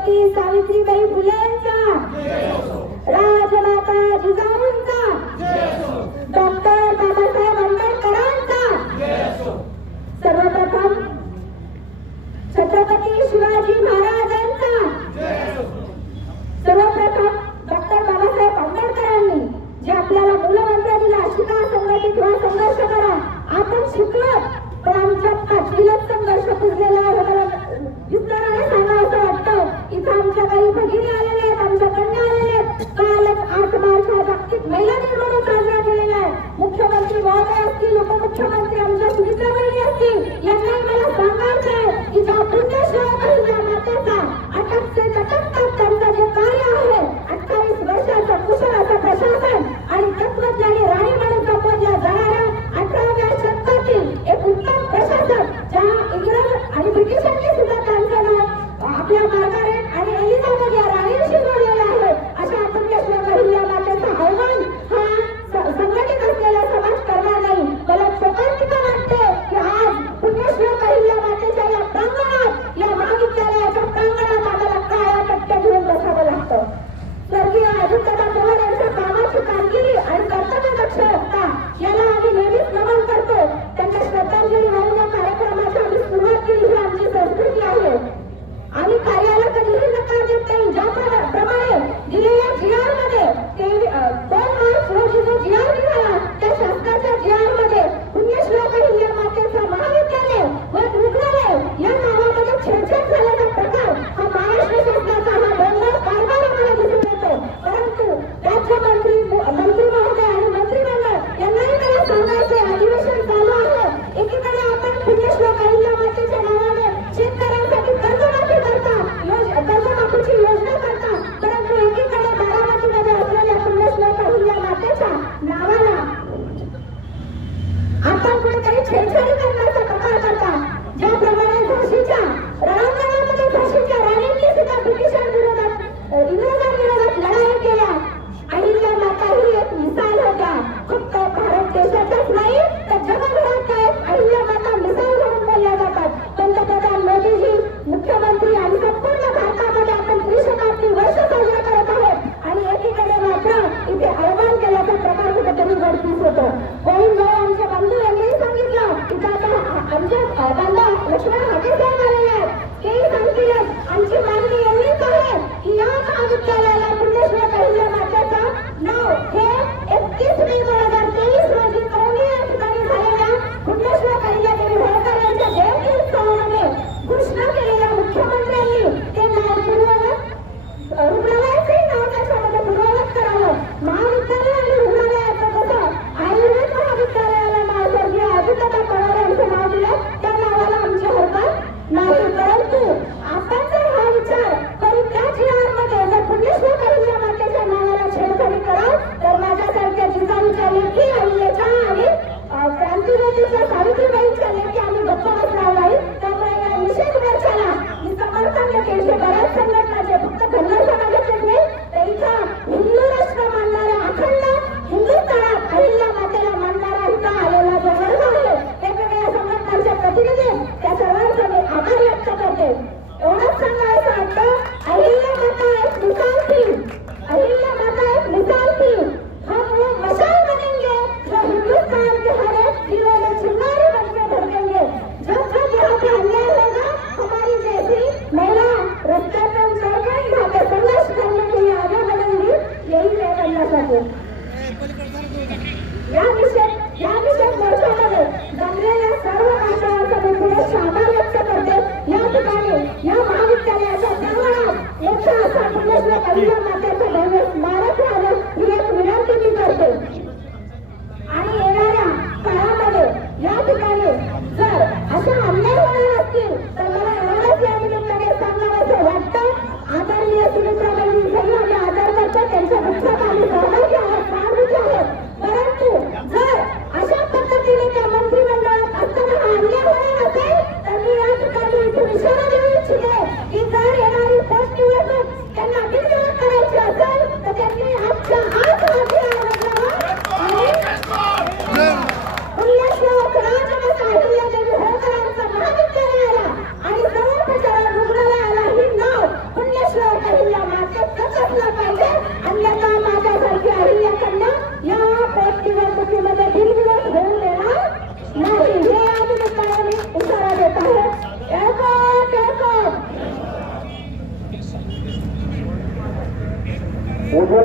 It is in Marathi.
छत्रपती सावित्रीबाई फुलेंचा, राजमाता जिजाऊंचा, डॉक्टर बाबासाहेब आंबेडकरांचा, सर्वप्रथम छत्रपती शिवाजी महाराजांचा, सर्वप्रथम डॉक्टर बाबासाहेब आंबेडकरांनी जे आपल्याला मूलमंत्र दिला, शिका, संघटित व्हा, संघर्ष करा. आपण शिकलो पण आमच्या पाचवीलाच संघर्ष पुजलेला आहे. मला विस्ताराने सांगावं असं वाटतं. इथं आमच्या काही भगिनी आलेल्या आहेत, आमच्या कन्या आलेल्या आहेत. कालच 8 मार्च हा जागतिक महिला दिन म्हणून साजरा केलेला आहे. मुख्यमंत्री महोदय असतील, उपमुख्यमंत्री आमच्या सुमित्राबाई असतील, यांनाही मला सांगायचं आहे की ज्या पुण्यश्लोक पहिल्या मातेचा अटक से तटक त्यांचं जे कार्य आहे, 28 वर्षाचं कुशल असं प्रशासन आणि तत्वज्ञानी राणी म्हणून संबोधल्या जाणाऱ्या 18व्या शतकातील एक उत्तम प्रशासक, ज्या इंग्रज आणि ब्रिटिशांनी सुद्धा त्यांचं नाव आपल्या मार्गारेट आणि एलिझाबेथ या राणींशी जोडलेलं आहे. अशा पुण्यश्लोक पहिल्या मातेचा आव्हान हा संघटित असलेला समाज करणार नाही. मला शोकांतिका वाटते की आज पुण्यश्लोक पहिल्या मातेच्या या प्रांगणात, या महाविद्यालयाच्या प्रांगणात आम्हाला काळ्या पट्ट्या घेऊन बसावं लागतं. स्वर्गीय अजितदादा पवार यांच्या कामाची कामगिरी आणि कर्तव्यदक्षता याला आम्ही नेहमीच नमन करतो. त्यांच्या श्रद्धांजली वाहून या कार्यक्रमाची आम्ही सुरुवात केली. ही आमची संस्कृती आहे. आम्ही कार्याला कधीही नकार देत नाही. ज्याप्रमाणे दिलेल्या GR मध्ये 2 मार्च रोजी जो GR निघाला, त्या शासनाच्या GR मध्ये पुण्यश्लोक पहिल्या मातेचा महाविद्यालय व रुग्णालय या नावामध्ये छेडछाड झाल्याचा प्रकार हा महाराष्ट्र शासनाचा हा डोंगर कारभार आम्हाला दिसून येतो. परंतु राज्यमंत्री महोदय आणि मंत्रिमंडळ यांनाही मला सांगायचे, अधिवेशन चालू आहे. एकीकडे आपण पुण्यश्लोक पहिल्या मातेच्या नावाने शेतकऱ्यांसाठी कर्जमाफी करता, कर्जमाफीची योजना करता, परंतु एकीकडे बारामतीमध्ये असलेल्या पुण्यश्लोक पहिल्या मातेच्या नावाला आपण कुठेतरी छेडछाडी करण्याचा प्रकार करता. ज्याप्रमाणे झाशीच्या रणांगणामध्ये झाशीच्या राणींनी सुद्धा ब्रिटिशांविरोधात, इंग्रजांविरोधात लढाई केल्या. अहिल्या माता ही एक मिसाल होत्या. फक्त भारत देशातच नाही तर जगभरात अहिल्या माता मिसाल म्हणून बोलल्या जातात. पंतप्रधान मोदीजी, मुख्यमंत्री आणि संपूर्ण भारतामध्ये आपण त्रिशताब्दी वर्ष साजरा करत आहोत आणि एकीकडे मात्र इथे आव्हान केल्याचा प्रकार कुठेतरी घडतीच होतो. गोविंद आमचे बंधू यांनी सांगितलं की आमच्या बांधा लक्ष्मण हाके साहेब आलेले आहेत. तेही सांगतीलच आमची मागणी एवढीच आहे की या महाविद्यालयाला पुण्यश्लोक पहिल्या मातेचं नाव हे 31 मे 2023 रोजी कवडी या ठिकाणी झालेल्या पुण्यश्लोक अहिल्यादेवी होळकर यांच्या जयंती उत्सवामध्ये घोषणा केलेल्या मुख्यमंत्र्यांनी ते नाव रुग्णालयाचंही नाव त्याच्यामध्ये पूर्ववत करावं. महाविद्यालय आणि रुग्णालयाचं कसं आयुर्वेद महाविद्यालयाला नाव स्वर्गीय अजितदादा पवार यांचं नाव दिलं, त्या नावाला आमची हरकत नाही. परंतु आपण जर हा विचार करून त्या GR मध्ये जर पुण्यश्लोक पहिल्या मातेच्या नावाला छेडछाडी कराल तर माझ्यासारख्या जिजाऊच्या लेखी, अहिल्याच्या आणि क्रांतिज्योतीच्या सावित्रीबाईंच्या लेखी आम्ही गप्प बसणार नाही. त्यामुळे या निषेध मोर्चाला मी समर्थन देते. बऱ्याच संघटना जे फक्त धनगर समाजाचेच नाही तर इथं हिंदू राष्ट्र मानणाऱ्या, अखंड हिंदुस्थानात अहिल्या मातेला मानणारा इथं आलेला जो वर्ग आहे, वेगवेगळ्या संघटनांच्या प्रतिनिधी, त्या सर्वांचा मी आभार व्यक्त करते. एवढंच सांगायचं वाटतं, अहिल्या माता एक मिसाल थी, अहिल्या माता एक मिसाल थी. हम वो मशाल बनेंगे जो हिंदुस्तान के हर एक दिलों में चिंगारी बनके भड़केंगे. जब जब यहाँ पे अन्याय होगा, हमारी जैसी महिला रास्ते पे उतरकर यहाँ पे संघर्ष करने के लिए आगे बढ़ेंगी. यही मैं करना चाहती हूँ. या निषेध मोर्चामध्ये जमलेल्या सर्व माणसांचा मी पुढे आभार व्यक्त करते. या ठिकाणी या महाविद्यालयाच्या प्रांगणात मोठा असा पुण्यश्लोक अहिल्या मातेचं भव्य स्मारक व्हावं ही एक विनंती मी करते. आणि येणाऱ्या काळामध्ये या ठिकाणी जर अशा अन्याय होणार असतील तर मला एवढंच या निमित्ताने सांगावंसं वाटतं. आदरणीय सुमित्राबाईंचाही आम्ही आदर करतो, त्यांच्या दुःखात आम्ही सहभागी आहोत, भावनिक आहोत. परंतु जर अशा पद्धतीने त्या मंत्रिमंडळात असताना हा अन्याय होणार असेल तर मी या ठिकाणी इथून इशारा देऊ इच्छिते की जर येणारी पोटनिवडणूक त्यांना बिनविरोध करायची उज्ज्वल